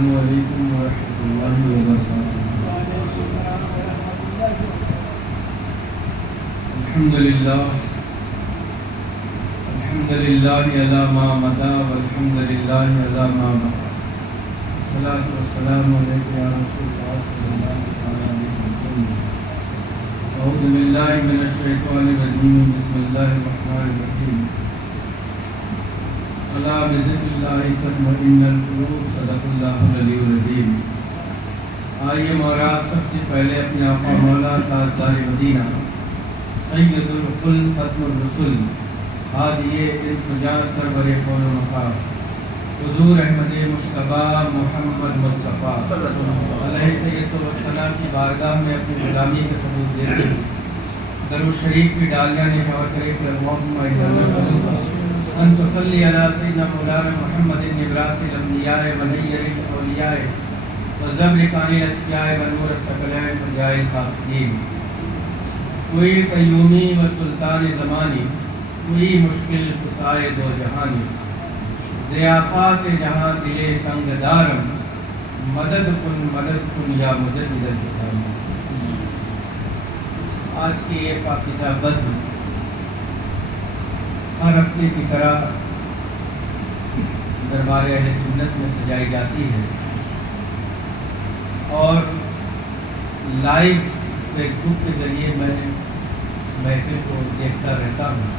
السلام علیکم ورحمۃ اللہ وبرکاتہ۔ الحمد للہ علی ما مضى والحمد للہ علی ما بقى، الصلاۃ والسلام علیک یا رسول اللہ صلی اللہ علیہ وسلم۔ اعوذ باللہ من الشیطان الرجیم، بسم اللہ الرحمن الرحیم۔ الا بذکر اللہ تطمئن القلوب، صدق اللہ العلی العظیم۔ آئیے مہراج، سب سے پہلے اپنے آقا مولا تاجدار مدینہ سید الکل ختم الرسل ہادی انس و جاں سرور کون و مقام حضور احمد مجتبیٰ محمد مصطفیٰ علیہ تیت و ثنا کی بارگاہ میں اپنی غلامی کا ثبوت دیتے ہیں۔ درود شریف کی ڈالیاں نشاور کرے کہ اللہم انا نسألک ان تصلی علی سیدنا مولانا محمد نبراس الانبیاء و نیر الاولیاء و زبر کان الاسفیاء و نور الثقلین و جاء الخافقین۔ کوئی قیومی و سلطان زمانی، کوئی مشکل کسائے دو جہانی، ضیافات جہاں دلے تنگ دارم، مدد کن یا مجدد الفسان۔ آج کی یہ پاکیزہ بزم ہر ہفتے کی طرح دربار اہل سنت میں سجائی جاتی ہے اور لائیو فیس بک کے ذریعے میں اس محفل کو دیکھتا رہتا ہوں۔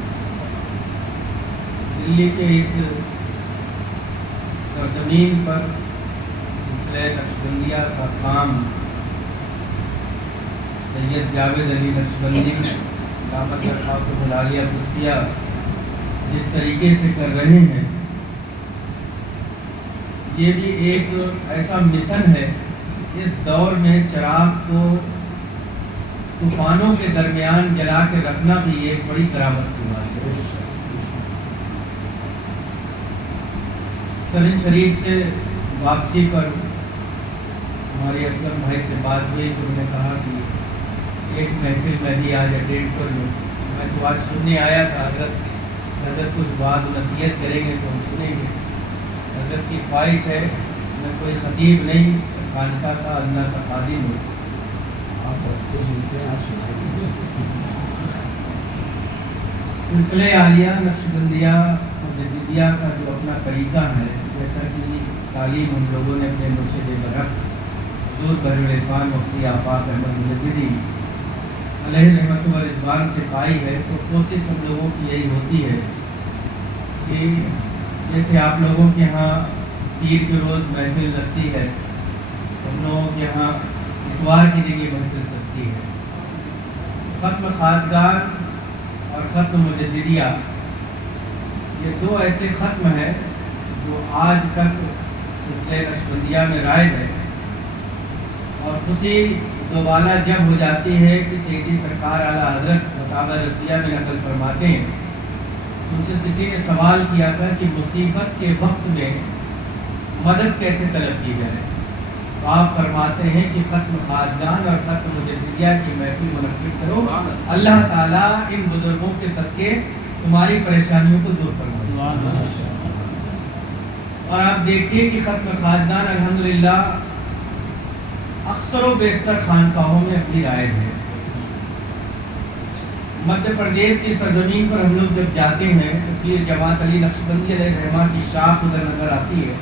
دلی کے اس سرزمین پر سلسلہ نقشبندیہ کا کام سید جاوید علی نقشبندی دامت برکاتہ العالیہ قدسیہ جس طریقے سے کر رہے ہیں، یہ بھی ایک ایسا مشن ہے۔ اس دور میں چراغ کو طوفانوں کے درمیان جلا کے رکھنا بھی ایک بڑی کرامت کی بات ہے۔ سرن شریف سے واپسی پر ہمارے اسلم بھائی سے بات ہوئی تو انہوں نے کہا کہ ایک محفل میں بھی آج اٹینڈ کر لوں۔ میں تو آج سننے آیا تھا، حضرت کچھ بات نصیحت کریں گے تو ہم سنیں گے۔ حضرت کی خواہش ہے، میں کوئی خطیب نہیں، خانقاہ کا ادنا سا خادم ہوں۔ آپ کو سنتے ہیں، آپ سنائیں۔ سلسلہ عالیہ نقشبندیہ مجددیہ کا جو اپنا طریقہ ہے، جیسا کہ تعلیم ہم لوگوں نے اپنے مرشد برحق حضور بحر العرفان مفتی آفاق احمد مجددی علیہ رحمت و رضوان سے پائی ہے، تو کوشش ہم لوگوں کی یہی ہوتی ہے کہ جیسے آپ لوگوں کے یہاں پیر کے روز محفل لگتی ہے، ہم لوگوں کے یہاں اتوار کی دن یہ محفل سجتی ہے۔ ختم خواجگان اور ختم مجددیہ، یہ دو ایسے ختم ہیں جو آج تک سلسلہ نقشبندیہ میں رائج ہے، اور خوشی دوبالا جب ہو جاتی ہے کہ سیدی سرکار اعلیٰ حضرت فتاوی رضویہ میں نقل فرماتے ہیں، ان سے کسی نے سوال کیا تھا کہ مصیبت کے وقت میں مدد کیسے طلب کی جائے، تو آپ فرماتے ہیں کہ ختم خواجگان اور ختم مجددیہ کی محفل منعقد کرو، اللہ تعالیٰ ان بزرگوں کے صدقے تمہاری پریشانیوں کو دور فرمائے۔ اور آپ دیکھیے کہ ختم خواجگان الحمدللہ اکثر و بیشتر خانقاہوں میں اپنی رائج ہے۔ مدھیہ پردیش کی سرزمین پر ہم لوگ جب جاتے ہیں تو پیر جماعت علی نقشبندی علیہ الرحمہ کی شاخ ادھر نظر آتی ہے،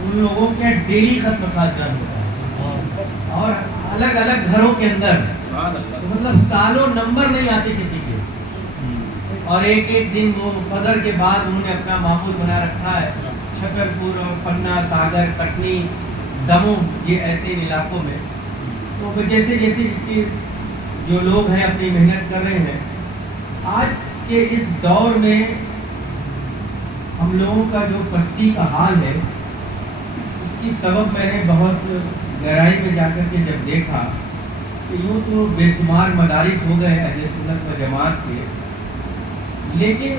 ان لوگوں کے ڈیلی ختم خواجگان ہوتا ہے اور الگ الگ گھروں کے اندر، تو مطلب سالوں نمبر نہیں آتے کسی کے، اور ایک ایک دن وہ فجر کے بعد انہوں نے اپنا معمول بنا رکھا ہے۔ چھترپور اور پننا، ساگر، کٹنی، دموں، یہ ایسے علاقوں میں تو جیسے جیسے اس کی جو لوگ ہیں اپنی محنت کر رہے ہیں۔ آج کے اس دور میں ہم لوگوں کا جو پستی کا حال ہے، اس کی سبب میں نے بہت گہرائی میں جا کر کے جب دیکھا کہ یوں تو بے شمار مدارس ہو گئے اہل سنت و جماعت کے، لیکن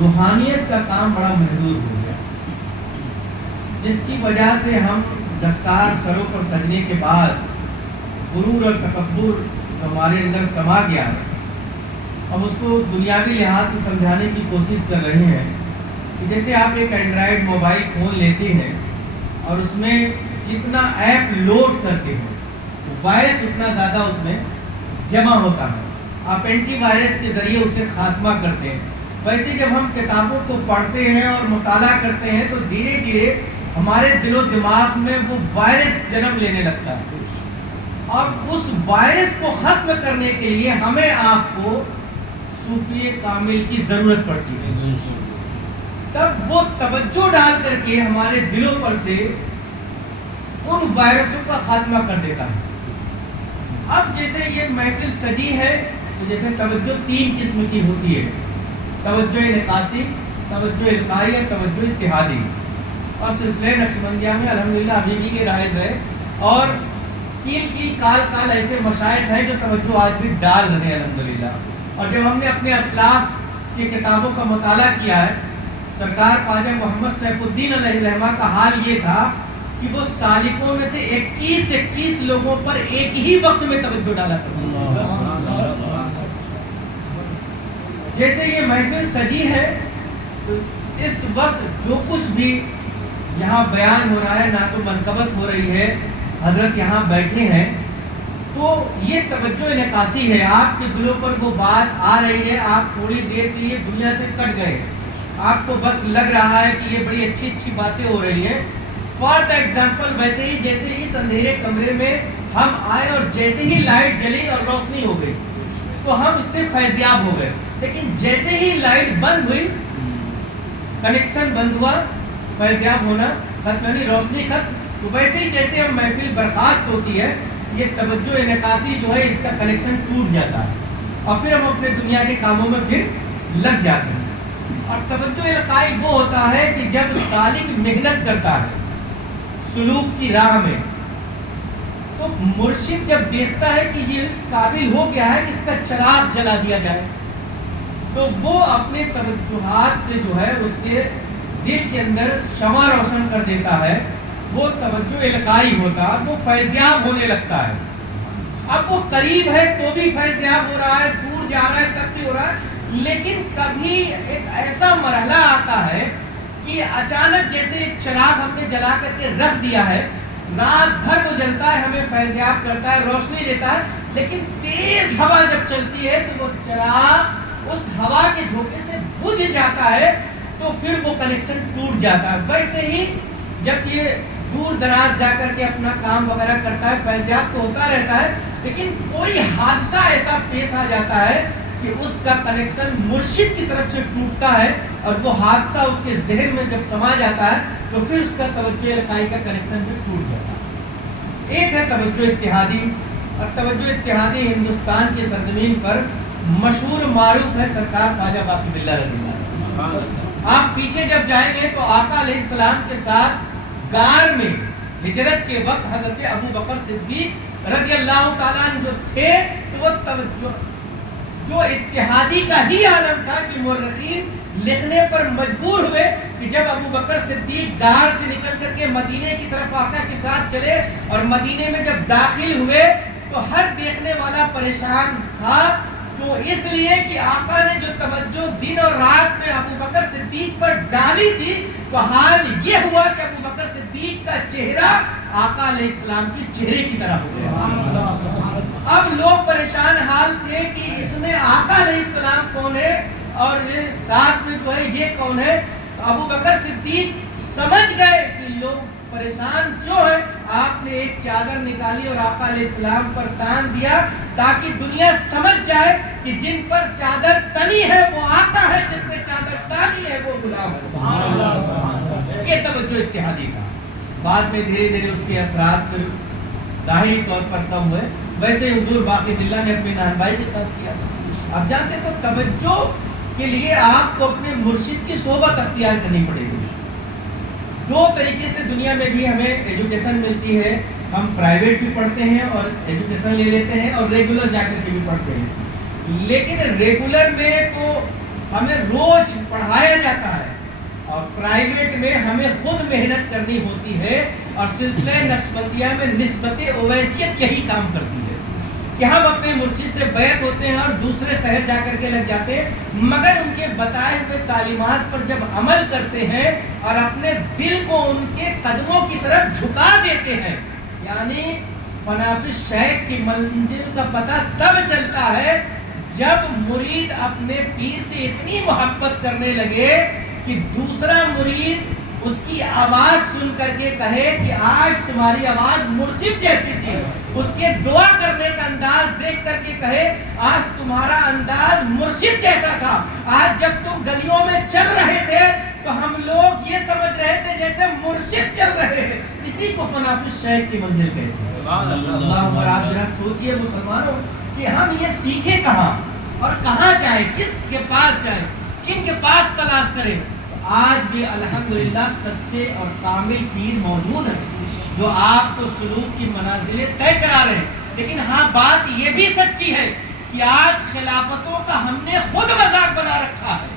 روحانیت کا کام بڑا محدود ہو گیا، جس کی وجہ سے ہم دستار سروں پر سجنے کے بعد غرور اور تکبر ہمارے اندر سما گیا ہے، ہم اس کو دنیاوی لحاظ سے سمجھانے کی کوشش کر رہے ہیں کہ جیسے آپ ایک اینڈرائڈ موبائل فون لیتے ہیں اور اس میں جتنا ایپ لوڈ کرتے ہیں وائرس اتنا زیادہ اس میں جمع ہوتا ہے. آپ اینٹی وائرس کے ذریعے اسے خاتمہ کرتے ہیں. ویسے جب ہم کتابوں کو پڑھتے ہیں اور مطالعہ کرتے ہیں تو دھیرے دھیرے ہمارے دل و دماغ میں وہ وائرس جنم لینے لگتا ہے. اب اس وائرس کو ختم کرنے کے لیے ہمیں آپ کو صوفی کامل کی ضرورت پڑتی ہے. تب وہ توجہ ڈال کر کے ہمارے دلوں پر سے ان وائرسوں کا خاتمہ کر دیتا ہے. اب جیسے یہ محفل سجی ہے تو جیسے توجہ 3 قسم کی ہوتی ہے: توجہ نقاسی، توجہ القائی اور توجہ اتحادی. اور سلسلہ نقشبندیہ میں الحمدللہ ابھی بھی یہ رائج ہے اور کیل کال ایسے مشائخ ہیں جو توجہ آج بھی ڈال رہے ہیں الحمدللہ. اور جب ہم نے اپنے اسلاف کی کتابوں کا مطالعہ کیا ہے، سرکار خواجہ محمد سیف الدین علیہ رحمہ کا حال یہ تھا کہ وہ سالکوں میں سے 21 لوگوں پر ایک ہی وقت میں توجہ ڈالا کرتے. جیسے یہ محفل سجی ہے تو اس وقت جو کچھ بھی یہاں بیان ہو رہا ہے، نہ تو منقبت ہو رہی ہے، حضرت یہاں بیٹھے ہیں، تو یہ توجہ نقاسی ہے. آپ کے دلوں پر وہ بات آ رہی ہے، آپ تھوڑی دیر کے لیے دنیا سے کٹ گئے، آپ کو بس لگ رہا ہے کہ یہ بڑی اچھی باتیں ہو رہی ہیں. فار دا ایگزامپل ویسے ہی جیسے اس اندھیرے کمرے میں ہم آئے اور جیسے ہی لائٹ جلی اور روشنی ہو گئی تو ہم اس سے فیضیاب ہو گئے. لیکن جیسے ہی لائٹ بند ہوئی، کنیکشن بند ہوا، فیضیاب ہونا ختم، یعنی روشنی ختم. تو ویسے ہی جیسے ہم محفل برخاست ہوتی ہے، یہ توجہ انعکاسی جو ہے اس کا کنیکشن ٹوٹ جاتا ہے اور پھر ہم اپنے دنیا کے کاموں میں پھر لگ جاتے ہیں. اور توجہ القائی وہ ہوتا ہے کہ جب سالک محنت کرتا ہے سلوک کی راہ میں، تو مرشد جب دیکھتا ہے کہ یہ اس قابل ہو گیا ہے کہ اس کا چراغ جلا دیا جائے، تو وہ اپنے توجہات سے جو ہے اس کے دل کے اندر شمع روشن کر دیتا ہے. وہ توجہ القائی ہوتا ہے، وہ فیضیاب ہونے لگتا ہے. اب وہ قریب ہے تو بھی فیضیاب ہو رہا ہے، دور جا رہا ہے تب بھی ہو رہا ہے. لیکن کبھی ایک ایسا مرحلہ آتا ہے کہ اچانک جیسے ایک چراغ ہم نے جلا کر کے رکھ دیا ہے، رات بھر وہ جلتا ہے، ہمیں فیضیاب کرتا ہے، روشنی دیتا ہے، لیکن تیز ہوا جب چلتی ہے تو وہ چراغ اس ہوا کے جھونکے سے بجھ جاتا ہے، تو پھر وہ کنیکشن ٹوٹ جاتا ہے. ویسے ہی جب یہ دور دراز جا کر کے اپنا کام وغیرہ کرتا ہے، فیضیاب تو ہوتا رہتا ہے، لیکن کوئی حادثہ ایسا پیش آ جاتا ہے کہ اس کا کنیکشن مرشد کی طرف سے ٹوٹتا ہے اور وہ حادثہ اس کے ذہن میں جب سما جاتا ہے تو پھر اس کا توجہ القائی کا کنیکشن بھی ٹوٹ جاتا ہے. ایک ہے توجہ اتحادی، اور توجہ اتحادی ہندوستان کی سرزمین پر مشہور معروف ہے سرکار خواجہ باقی باللہ رضی اللہ عنہ. آپ پیچھے جب جائیں گے تو آقا علیہ السلام کے ساتھ غار میں ہجرت کے وقت حضرت ابو بکر صدیق رضی اللہ تعالیٰ عنہ جو تھے، تو وہ توجہ جو اتحادی کا ہی عالم تھا کہ مورخین لکھنے پر مجبور ہوئے کہ جب ابو بکر صدیق غار سے نکل کر کے مدینے کی طرف آقا کے ساتھ چلے اور مدینے میں جب داخل ہوئے تو ہر دیکھنے والا پریشان تھا. تو اس لیے کہ آقا نے جو توجہ دن اور رات میں ابو بکر صدیق پر ڈالی تھی، تو حال یہ ہوا کہ ابو بکر صدیق کا چہرہ آقا علیہ السلام کی چہرے کی طرح ہو گیا. اب لوگ پریشان حال تھے کہ اس میں آقا علیہ السلام کون ہے اور ساتھ میں جو ہے یہ کون ہے. ابو بکر صدیق سمجھ گئے کہ لوگ پریشان کیوں ہیں. آپ نے ایک چادر نکالی اور آقا علیہ السلام پر تان دیا تاکہ دنیا سمجھ جائے کہ جن پر چادر تنی ہے وہ آقا ہے، جس نے چادر تانی ہے وہ غلام ہے. یہ توجہ اتحادی کا. بعد میں دھیرے دھیرے اس کے اثرات پھر ظاہری طور پر کم ہوئے. ویسے حضور باقی باللہ نے اپنے نان بھائی کے ساتھ کیا تھا. اب جانتے تو توجہ کے لیے آپ کو اپنے مرشد کی صحبت اختیار کرنی پڑے گی. 2 طریقے سے دنیا میں بھی ہمیں ایجوکیشن ملتی ہے. ہم پرائیویٹ بھی پڑھتے ہیں اور ایجوکیشن لے لیتے ہیں اور ریگولر جا کر کے بھی پڑھتے ہیں. لیکن ریگولر میں تو ہمیں روز پڑھایا جاتا ہے اور پرائیویٹ میں ہمیں خود محنت کرنی ہوتی ہے. اور سلسلہ نقشبندیہ میں نسبت اویسیت یہی کام کرتی ہے. کہ ہم اپنے مرشد سے بیعت ہوتے ہیں اور دوسرے شہر جا کر کے لگ جاتے ہیں، مگر ان کے بتائے ہوئے تعلیمات پر جب عمل کرتے ہیں اور اپنے دل کو ان کے قدموں کی طرف جھکا دیتے ہیں، یعنی فنافی شیخ کی منزل کا پتہ تب چلتا ہے جب مرید اپنے پیر سے اتنی محبت کرنے لگے کہ دوسرا مرید اس کی آواز سن کر کے کہے کہ آج تمہاری آواز مرشد جیسی تھی، اس کے دعا کرنے کا انداز دیکھ کر کے کہے آج تمہارا انداز مرشد جیسا تھا، آج جب تم گلیوں میں چل رہے تھے تو ہم لوگ یہ سمجھ رہے تھے جیسے مرشد چل رہے ہیں۔ اسی کو فنافی شیخ کی منزل کہتے ہیں۔ اللہ اکبر۔ آپ ذرا سوچئے مسلمانوں کہ ہم یہ سیکھیں کہاں اور کہاں جائیں، کس کے پاس جائیں، کن کے پاس تلاش کریں؟ آج بھی الحمدللہ سچے اور کامل پیر موجود ہیں جو آپ کو سلوک کی منازلیں طے کرا رہے ہیں، لیکن ہاں بات یہ بھی سچی ہے کہ آج خلافتوں کا ہم نے خود مذاق بنا رکھا ہے،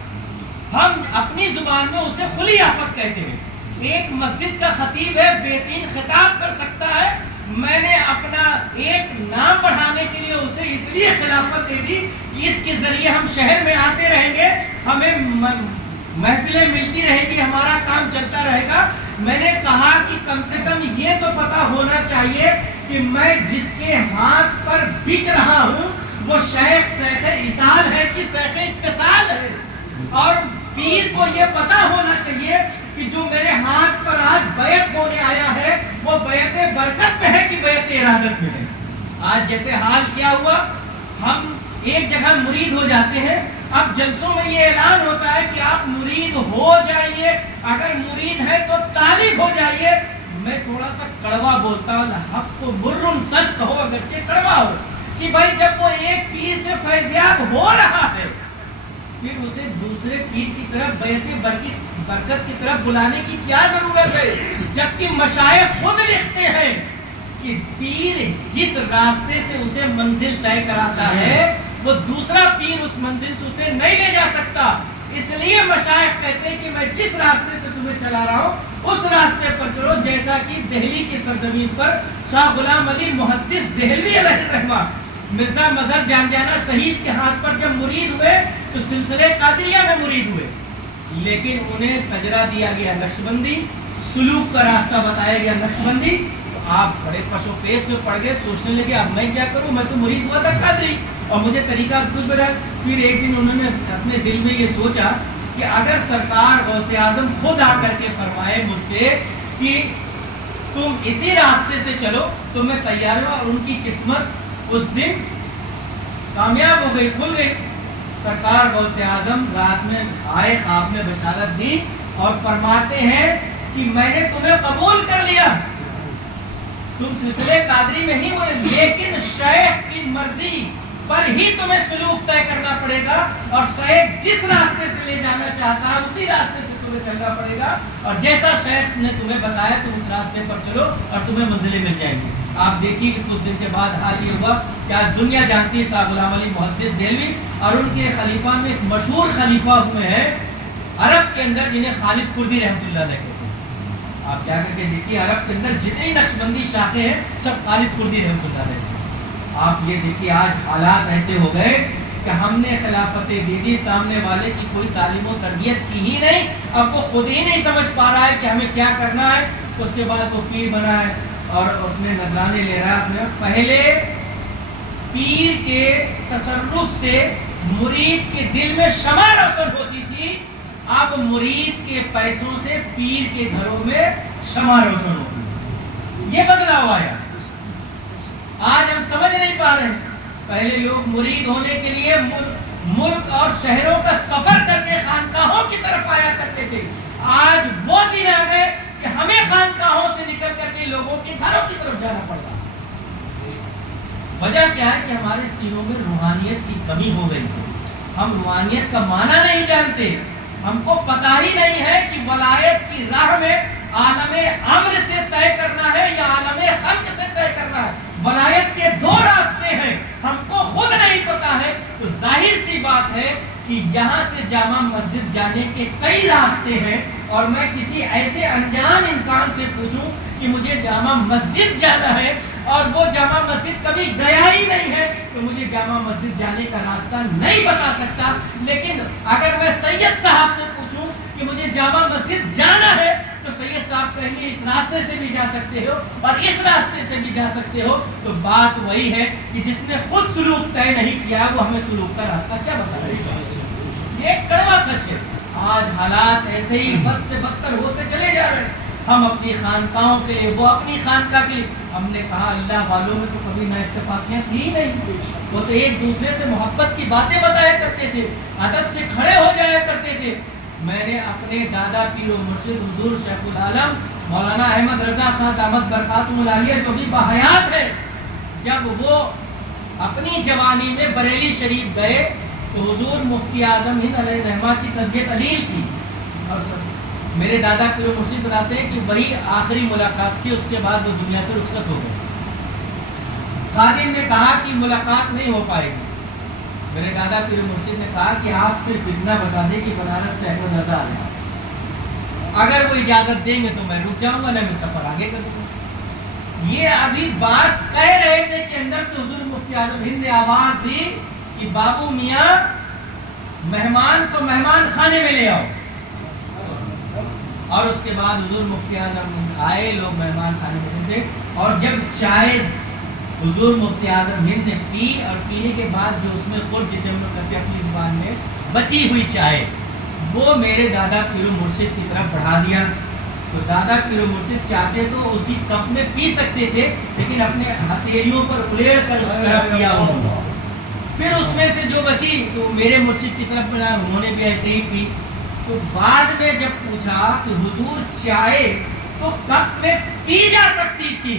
ہم اپنی زبان میں اسے خلی آفت کہتے ہیں۔ ایک مسجد کا خطیب ہے، بے دین خطاب کر سکتا ہے، میں نے اپنا ایک نام بڑھانے کے لیے اسے اس لیے خلافت دے دی کہ اس کے ذریعے ہم شہر میں آتے رہیں گے، ہمیں محفلیں ملتی رہیں گی، ہمارا کام چلتا رہے گا۔ میں نے کہا کہ کم سے کم یہ تو پتا ہونا چاہیے کہ میں جس کے ہاتھ پر بک رہا ہوں وہ شیخ اصال ہے کہ شیخ اتصال ہے، اور پیر کو یہ پتا ہونا چاہیے کہ جو میرے ہاتھ پر آج بیعت ہونے آیا ہے وہ بیعت برکت میں ہے کہ بیعت ارادت میں ہے۔ آج جیسے حال کیا ہوا، ہم ایک جگہ مرید ہو جاتے ہیں، اب جلسوں میں یہ اعلان ہوتا ہے کہ آپ مرید ہو جائیے، اگر مرید ہے تو طالب ہو جائیے۔ میں تھوڑا سا کڑوا بولتا ہوں، حق تو مرن، سچ کہو اگرچہ کڑوا ہو، کہ بھائی جب وہ ایک پیر سے فیضیاب ہو رہا ہے پھر اسے دوسرے پیر کی طرف بیعت برکت کی طرف بلانے کی کیا ضرورت ہے؟ جبکہ مشائخ خود لکھتے ہیں کہ پیر جس راستے سے اسے منزل طے کراتا ہے وہ دوسرا پیر اس منزل سے اسے نہیں لے جا سکتا۔ اس لیے مشائخ کہتے ہیں کہ میں جس راستے سے تمہیں چلا رہا ہوں اس راستے پر چلو، جیسا کہ دہلی کی سرزمین پر شاہ غلام علی محدث دہلوی علیہ الرحمہ مرزا مظہر جان جانا شہید کے ہاتھ پر جب مرید ہوئے تو سلسلے قادریہ میں مرید ہوئے، لیکن انہیں سجرہ دیا گیا نقشبندی، سلوک کا راستہ بتایا گیا نقشبندی، تو آپ بڑے پش و پیش میں پڑ گئے، سوچنے لگے اب میں کیا کروں، میں تو مرید ہوا تھا قادری اور مجھے طریقہ کچھ بتا۔ پھر ایک دن انہوں نے اپنے دل میں یہ سوچا کہ اگر سرکار غوث اعظم خود آ کر کے فرمائے مجھ سے کہ تم اسی راستے سے چلو تو میں تیار ہوں، اور ان کی قسمت اس دن کامیاب ہو گئی، کھل گئی۔ سرکار غوث اعظم رات میں آئے، خواب میں بشارت دی اور فرماتے ہیں کہ میں نے تمہیں قبول کر لیا، تم سلسلے قادری میں ہی مرید، لیکن شیخ کی مرضی پر ہی تمہیں سلوک طے کرنا پڑے گا، اور شیخ جس راستے سے لے جانا چاہتا ہے اسی راستے سے تمہیں چلنا پڑے گا، اور جیسا شیخ نے تمہیں بتایا تم اس راستے پر چلو اور تمہیں منزلیں مل جائیں گی۔ آپ دیکھیے کہ کچھ دن کے بعد حال یہ ہوا کہ آج دنیا جانتی ہے شاہ غلام علی محدث دہلوی، اور ان کے خلیفہ میں ایک مشہور خلیفہ ہوئے ہیں عرب کے اندر جنہیں خالد کردی رحمۃ اللہ علیہ کہتے ہیں۔ آپ جا کر کے دیکھیے عرب کے اندر جتنی نقشبندی شاخیں ہیں سب خالد کردی رحمۃ اللہ علیہ سے۔ آپ یہ دیکھیے آج حالات ایسے ہو گئے کہ ہم نے خلافتیں دے دی، سامنے والے کی کوئی تعلیم و تربیت کی ہی نہیں، اب وہ خود ہی نہیں سمجھ پا رہا ہے کہ ہمیں کیا کرنا ہے، اس کے بعد وہ پیر بنا ہے اور اپنے نذرانے لے رہا ہے اپنے۔ پہلے پیر کے تصرف سے مرید کے دل میں شمع روشن ہوتی تھی، اب مرید کے پیسوں سے پیر کے گھروں میں شمع روشن ہوتی ہے۔ یہ بدلاؤ آیا، آج ہم سمجھ نہیں پا رہے ہیں۔ پہلے لوگ مرید ہونے کے لیے ملک اور شہروں کا سفر کر کے خانقاہوں کی طرف آیا کرتے تھے، آج وہ دن آ گئے کہ ہمیں خانقاہوں سے نکل کر کے لوگوں کے گھروں کی طرف جانا پڑ رہا۔ وجہ کیا ہے کہ ہمارے سینوں میں روحانیت کی کمی ہو گئی، ہم روحانیت کا معنی نہیں جانتے، ہم کو پتہ ہی نہیں ہے کہ ولایت کی راہ میں عالم امر سے طے کرنا ہے یا عالم خلق سے طے کرنا ہے۔ ولایت کے دو راستے ہیں، ہم کو خود نہیں پتا ہے، تو ظاہر سی بات ہے کہ یہاں سے جامع مسجد جانے کے کئی راستے ہیں، اور میں کسی ایسے انجان انسان سے پوچھوں کہ مجھے جامع مسجد جانا ہے اور وہ جامع مسجد کبھی گیا ہی نہیں ہے تو مجھے جامع مسجد جانے کا راستہ نہیں بتا سکتا. لیکن اگر میں سید صاحب سے پوچھوں کہ مجھے جامع مسجد جانا ہے تو سید صاحب کہیں گے اس راستے سے بھی جا سکتے ہو اور اس راستے سے بھی جا سکتے ہو. تو بات وہی ہے کہ جس نے خود سلوک طے نہیں کیا وہ ہمیں سلوک کا راستہ کیا بتا رہے ہیں. یہ ایک کڑوا سچ ہے. آج حالات ایسے ہی بد سے بدتر ہوتے چلے جا رہے ہیں. ہم اپنی خانقاہوں کے لیے، وہ اپنی خانقاہ کے لیے. ہم نے کہا اللہ والوں میں تو کبھی نہ اتفاقیاں تھی نہیں. وہ تو ایک دوسرے سے محبت کی باتیں بتایا کرتے تھے، ادب سے کھڑے ہو جایا کرتے تھے. میں نے اپنے دادا پیر و مرشد حضور شیخ العالم مولانا احمد رضا خان دامت برکاتہم العالیہ جو بھی باحیات ہے، جب وہ اپنی جوانی میں بریلی شریف گئے تو حضور مفتی اعظم ہند علیہ الرحمہ کی طبیعت علیل تھی. اور میرے دادا پیر و مرشد بتاتے ہیں کہ وہی آخری ملاقات تھی، اس کے بعد وہ دنیا سے رخصت ہو گئے. خادم نے کہا کہ ملاقات نہیں ہو پائے گی. میرے دادا پیر و مرشد نے کہا کہ آپ صرف اتنا بتا دیں کہ بنارس سے احمد رضا آیا، اگر وہ اجازت دیں گے تو میں رک جاؤں گا، نہ میں سفر آگے کروں گا. یہ ابھی بات کہہ رہے تھے کہ اندر سے حضور مفتی اعظم ہند نے آواز دی کہ بابو میاں مہمان کو مہمان خانے میں لے آؤ. اور اس کے بعد حضور مفتی اعظم ہند آئے، لوگ مہمان خانے میں تھے. اور جب چائے حضور مفتی اعظم ہند نے پی اور پینے کے بعد جو اس میں خود جسے ہم لوگ کہتے ہیں اپنی زبان میں بچی ہوئی چائے، وہ میرے دادا پیر و مرشد کی طرف بڑھا دیا. تو دادا پیر و مرشد چاہتے تو اسی کپ میں پی سکتے تھے، لیکن اپنے ہتھیلیوں پر الیڑ کر اس طرف پیا انہوں نے. پھر اس میں سے جو بچی تو میرے مرشد کی طرف بڑھا، انہوں نے بھی ایسے ہی پی. تو بعد میں جب پوچھا کہ حضور چائے تو کپ میں پی جا سکتی تھی،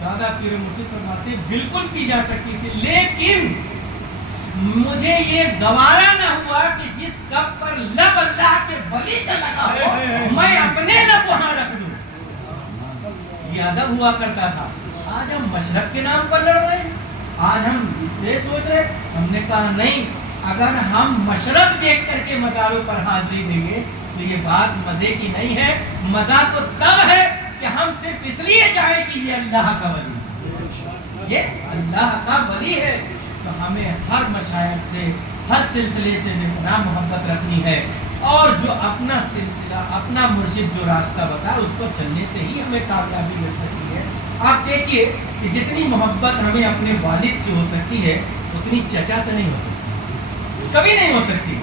دادا پیر مرشد فرماتے بالکل پی جا سکتی تھی، لیکن مجھے یہ گوارا نہ ہوا کہ جس کپ پر لب اللہ کے ولی کا لگا ہو میں اپنے لب وہاں رکھ دوں. یہ ادب ہوا کرتا تھا. آج ہم مشرب کے نام پر لڑ رہے ہیں، آج ہم اس لیے سوچ رہے. ہم نے کہا نہیں، اگر ہم مشرب دیکھ کر کے مزاروں پر حاضری دیں گے تو یہ بات مزے کی نہیں ہے. مزہ تو تب ہے کہ ہم صرف اس لیے جائیں کہ یہ اللہ کا ولی ہے، یہ اللہ کا ولی ہے. تو ہمیں ہر مشائخ سے، ہر سلسلے سے بے پناہ محبت رکھنی ہے، اور جو اپنا سلسلہ، اپنا مرشد جو راستہ بتائے اس پر چلنے سے ہی ہمیں کامیابی مل سکتی ہے. آپ دیکھیے کہ جتنی محبت ہمیں اپنے والد سے ہو سکتی ہے اتنی چچا سے نہیں ہو سکتی، کبھی نہیں ہو سکتی.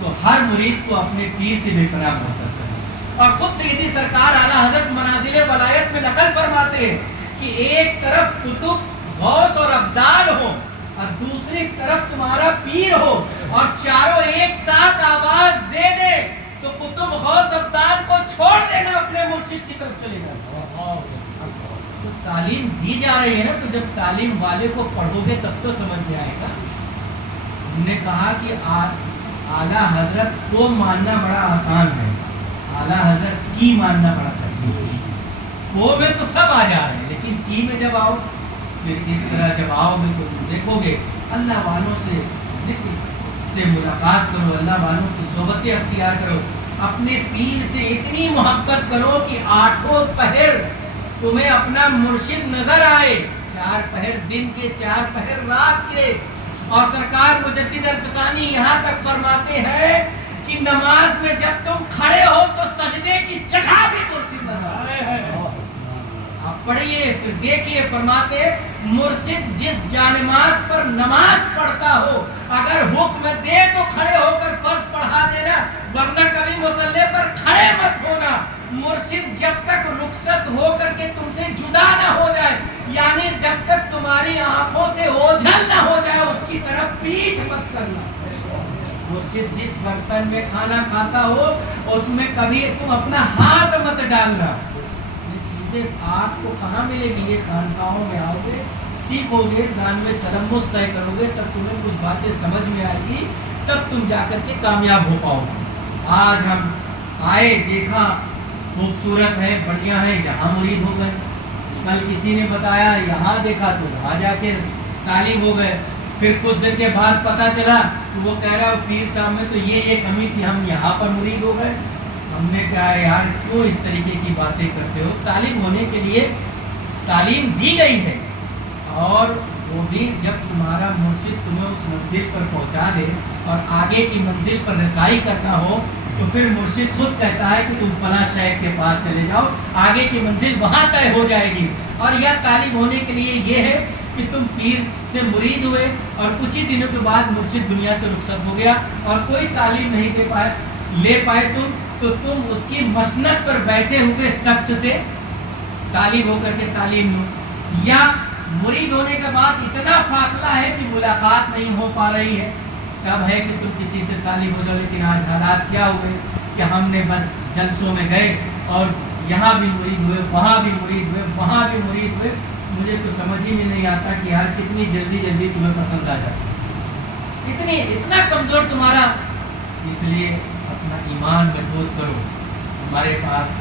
تو ہر مرید کو اپنے پیر سے بے پناہ محبت کرنا. اور خود سیدی سرکار اعلیٰ حضرت منازل ولایت میں نقل فرماتے ہیں کہ ایک طرف کتب غوث اور ابدال ہو اور دوسری طرف تمہارا پیر ہو، اور چاروں ایک ساتھ آواز دے دے تو کتب غوث ابدال کو چھوڑ دینا، اپنے مرشد کی طرف چلے جانا. تو تعلیم دی جا رہی ہے نا، تو جب تعلیم والے کو پڑھو گے تب تو سمجھ میں آئے گا. ہم نے کہا کہ اعلیٰ حضرت کو ماننا بڑا آسان ہے، اعلیٰ حضرت کی ماننا بڑا کٹھن ہے. وہ میں تو سب آ جا رہے ہیں، لیکن کی میں جب آؤ، پھر اس طرح جب آؤ گے تو دیکھو گے اللہ والوں سے ذکر سے ملاقات کرو، اللہ والوں کی صحبتیں اختیار کرو، اپنے پیر سے اتنی محبت کرو کہ آٹھوں پہر تمہیں اپنا مرشد نظر آئے، 4 پہر دن کے، 4 پہر رات کے. اور سرکار مجدد الفسانی یہاں تک فرماتے ہیں کہ نماز میں جب تم کھڑے ہو تو سجدے کی جگہ بھی مرشد نظر آئے. آپ پڑھیے پھر دیکھیے، فرماتے مرشد جس جانماز پر نماز پڑھتا ہو اگر حکم دے تو کھڑے ہو کر فرض پڑھا دینا، ورنہ کبھی مصلی پر کھڑے مت ہونا. مرشد جب تک رخصت ہو کر کے تم سے جدا نہ ہو جائے، یعنی جب تک تمہاری آنکھوں سے اوجھل نہ ہو جائے، اس کی طرف پیٹھ مت کرنا. مرشد جس برتن میں کھانا کھاتا ہو اس میں کبھی تم اپنا ہاتھ مت ڈالنا. آپ کو کہاں ملے گی؟ یہ خانقاہوں میں آؤ گے، سیکھو گے، ذہن میں تلمس طے کرو گے، تب تمہیں کچھ باتیں سمجھ میں آئے گی، تب تم جا کر کے کامیاب ہو پاؤ گے. آج ہم آئے، دیکھا خوبصورت ہے، بڑھیا ہے، یہاں مرید ہو گئے. کل کسی نے بتایا یہاں دیکھا تو وہاں جا کے طالب ہو گئے. پھر کچھ دن کے بعد پتہ چلا کہ وہ کہہ رہا پیر صاحب میں تو یہ کمی تھی، ہم یہاں پر مرید ہو گئے. ہم نے کہا یار کیوں اس طریقے کی باتیں کرتے ہو؟ طالب ہونے کے لیے تعلیم دی گئی ہے، اور وہ بھی جب تمہارا مرشد تمہیں اس منزل پر پہنچا دے اور آگے کی منزل پر رسائی کرنا ہو تو پھر مرشد خود کہتا ہے کہ تم فلاں شیخ کے پاس چلے جاؤ، آگے کی منزل وہاں طے ہو جائے گی۔ اور یہ تعلیم ہونے کے لیے یہ ہے کہ تم پیر سے مرید ہوئے اور کچھ ہی دنوں کے بعد مرشد دنیا سے رخصت ہو گیا اور کوئی تعلیم نہیں لے پائے تم، تو تم اس کی مسند پر بیٹھے ہوئے شخص سے طالب ہو کر کے تعلیم لو، یا مرید ہونے کے بعد اتنا فاصلہ ہے کہ ملاقات نہیں ہو پا رہی ہے، تب ہے کہ تم کسی سے طالب ہو جاؤ۔ لیکن آج حالات کیا ہوئے کہ ہم نے بس جلسوں میں گئے اور یہاں بھی مرید ہوئے، وہاں بھی مرید ہوئے، وہاں بھی مرید ہوئے، مجھے تو سمجھ ہی میں نہیں آتا کہ یار کتنی جلدی جلدی تمہیں پسند آ جاتا، اتنا کمزور تمہارا۔ اس لیے اپنا ایمان مضبوط کرو، ہمارے پاس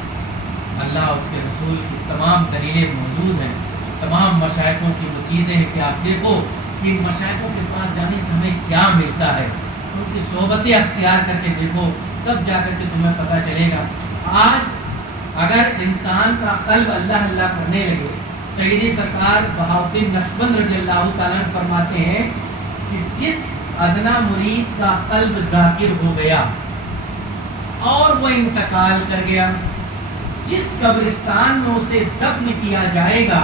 اللہ اس کے رسول کی تمام دلیلیں موجود ہیں، تمام مشائخوں کی وہ چیزیں ہیں کہ آپ دیکھو کہ ان مشائخوں کے پاس جانے سے ہمیں کیا ملتا ہے، ان کی صحبتیں اختیار کر کے دیکھو، تب جا کر کے تمہیں پتہ چلے گا۔ آج اگر انسان کا قلب اللہ اللہ کرنے لگے، سیدی سرکار بہاؤالدین نقشبند رضی اللہ تعالیٰ عنہ فرماتے ہیں کہ جس ادنا مرید کا قلب ذاکر ہو گیا اور وہ انتقال کر گیا، جس قبرستان میں اسے دفن کیا جائے گا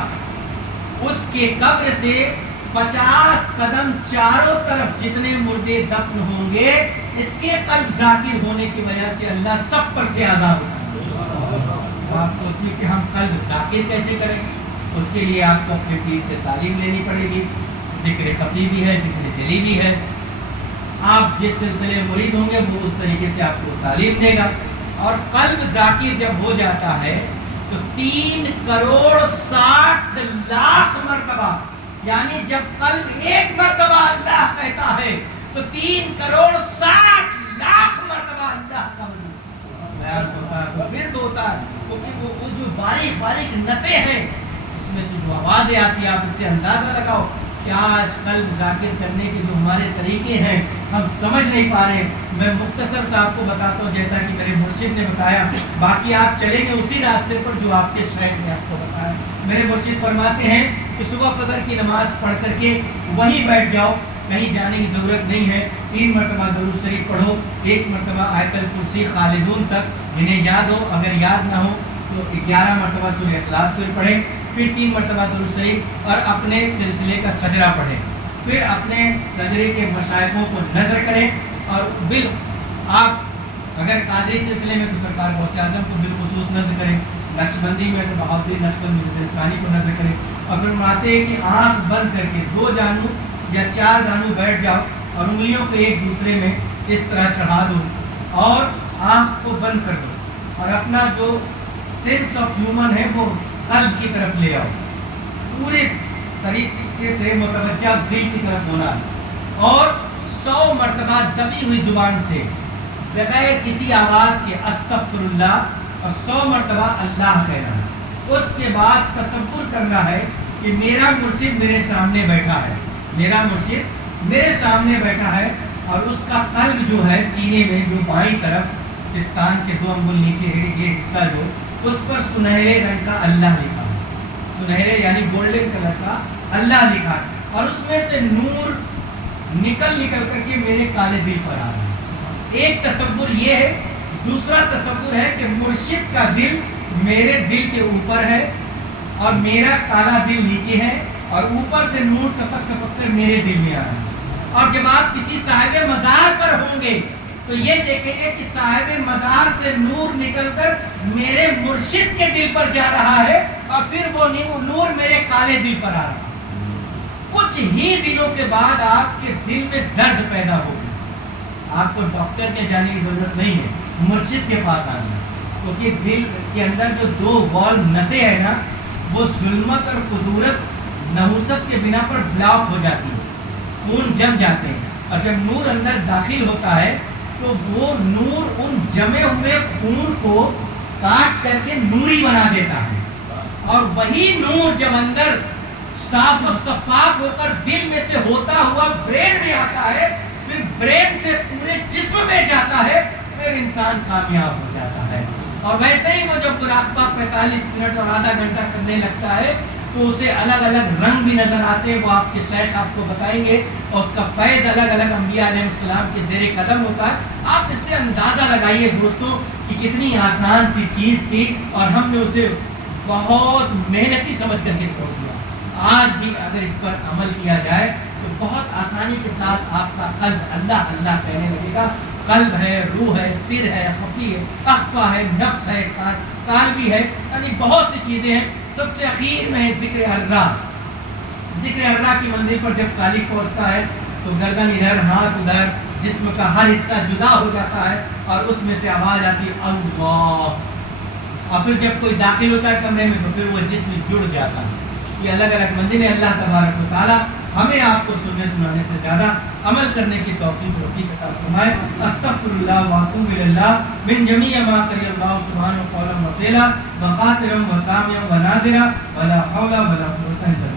اس کے قبر سے 50 قدم چاروں طرف جتنے مردے دفن ہوں گے، اس کے قلب ذاکر ہونے کی وجہ سے اللہ سب پر سے آزاد ہوتا ہے۔ آپ سوچیے کہ ہم قلب ذاکر کیسے کریں؟ اس کے لیے آپ کو اپنے پیر سے تعلیم لینی پڑے گی، ذکر خفی بھی ہے، ذکر جلی بھی ہے۔ آپ جس سلسلے مرید ہوں گے وہ اس طریقے سے آپ کو تعلیم دے گا۔ اور قلب ذاکر جب ہو جاتا ہے تو 3 کروڑ 60 لاکھ مرتبہ، یعنی جب قلب ایک مرتبہ اللہ کہتا ہے تو 3 کروڑ 60 لاکھ مرتبہ اللہ کا ورد ہوتا ہے، کیونکہ وہ جو باریک باریک نسیں ہیں اس میں سے جو آوازیں آتی ہیں، آپ اس سے اندازہ لگاؤ کہ آج قلب ذاکر کرنے کے جو ہمارے طریقے ہیں ہم سمجھ نہیں پا رہے۔ میں مختصر سے آپ کو بتاتا ہوں جیسا کہ میرے مرشد نے بتایا، باقی آپ چلیں گے اسی راستے پر جو آپ کے شیخ نے آپ کو بتایا۔ میرے مرشد فرماتے ہیں کہ صبح فجر کی نماز پڑھ کر کے وہیں بیٹھ جاؤ، کہیں جانے کی ضرورت نہیں ہے، 3 مرتبہ درود شریف پڑھو، 1 مرتبہ آیت الکرسی خالدون تک جنہیں یاد ہو، اگر یاد نہ ہو تو 11 مرتبہ سورہ اخلاص پھر پڑھیں، پھر 3 مرتبہ درود شریف اور اپنے سلسلے کا سجرہ پڑھیں، پھر اپنے سجرے کے مشائخوں کو نظر کریں، اور آپ اگر قادری سلسلے میں تو سرکار غوث اعظم کو بالخصوص نظر کریں، نقشبندی میں تو بہاؤالدین نقشبند ثانی کو نظر کریں، اور پھر فرماتے ہیں کہ آنکھ بند کر کے 2 جانوں یا 4 جانوں بیٹھ جاؤ اور انگلیوں کو ایک دوسرے میں اس طرح چڑھا دو اور آنکھ کو بند کر دو، اور اپنا جو سینس آف ہیومن ہے وہ قلب کی طرف لے آؤ، پورے طریقے سے متوجہ دل کی طرف ہونا، اور 100 مرتبہ دبی ہوئی زبان سے بغیر کسی آواز کے استغفر اللہ اور 100 مرتبہ اللہ کہنا ہے۔ اس کے بعد تصور کرنا ہے کہ میرا مرشد میرے سامنے بیٹھا ہے، میرا مرشد میرے سامنے بیٹھا ہے، اور اس کا قلب جو ہے سینے میں جو بائیں طرف پستان کے 2 انگل نیچے ہے یہ حصہ جو اس پر سنہرے رنگ کا اللہ لکھا ہے، سنہرے یعنی گولڈن کلر کا اللہ لکھا ہے، اور اس میں سے نور نکل کر کے میرے کالے دل پر آ رہا ہے۔ ایک تصور یہ ہے، دوسرا تصور ہے کہ مرشد کا دل میرے دل کے اوپر ہے اور میرا کالا دل نیچے ہے، اور اوپر سے نور ٹپک کر میرے دل میں آ رہا ہے۔ اور جب آپ کسی صاحب مزار پر ہوں گے تو یہ دیکھیں گے کہ صاحب مزار سے نور نکل کر میرے مرشد کے دل پر جا رہا ہے، اور پھر وہ نور میرے کالے دل پر آ رہا ہے۔ کچھ ہی دنوں کے بعد آپ کے دل میں درد پیدا ہوگا، آپ کو ڈاکٹر کے جانے کی ضرورت نہیں ہے، مرشد کے پاس آنا، کیونکہ دل کے اندر جو 2 وال نسیں ہیں نا وہ ظلمت اور قدورت نحوست کے بنا پر بلاک ہو جاتی ہے، خون جم جاتے ہیں، اور جب نور اندر داخل ہوتا ہے تو وہ نور ان جمے ہوئے خون کو کاٹ کر کے نوری بنا دیتا ہے، اور وہی نور جب اندر صاف و شفاف ہو کر دل میں سے ہوتا ہوا برین میں آتا ہے، پھر برین سے پورے جسم میں جاتا ہے، پھر انسان کامیاب ہو جاتا ہے۔ اور ویسے ہی وہ جب مراقبہ 45 منٹ اور آدھا گھنٹہ کرنے لگتا ہے تو اسے الگ الگ رنگ بھی نظر آتے ہیں، وہ آپ کے شیخ آپ کو بتائیں گے، اور اس کا فیض الگ الگ انبیاء علیہ السلام کے زیر قدم ہوتا ہے۔ آپ اس سے اندازہ لگائیے دوستوں کہ کتنی آسان سی چیز تھی اور ہم نے اسے بہت محنتی سمجھ کر کے چھوڑ دیا۔ آج بھی اگر اس پر عمل کیا جائے تو بہت آسانی کے ساتھ آپ کا قلب اللہ اللہ کہنے لگے گا۔ قلب ہے، روح ہے، سر ہے، خفی ہے، اخفا ہے، نفس ہے، قالبی ہے، یعنی بہت سی چیزیں ہیں۔ سب سے اخیر میں ہے ذکر اللہ۔ ذکر اللہ کی منزل پر جب سالک پہنچتا ہے تو گردن ادھر، ہاتھ ادھر، جسم کا ہر حصہ جدا ہو جاتا ہے اور اس میں سے آواز آتی ہے اللہ، اور پھر جب کوئی داخل ہوتا ہے کمرے میں تو پھر وہ جسم جڑ جاتا ہے۔ یہ الگ الگ منزلیں اللہ تبارک و تعالیٰ ہمیں آپ کو سننے سنانے سے زیادہ عمل کرنے کی توفیق عطا فرمائے۔ استغفر اللہ واتوب اللہ من جمیع ما کری اللہ سبحانہ قولا و فعلا وقاتلا و سامعا و ناظرا ولا حول ولا قوة الا باللہ۔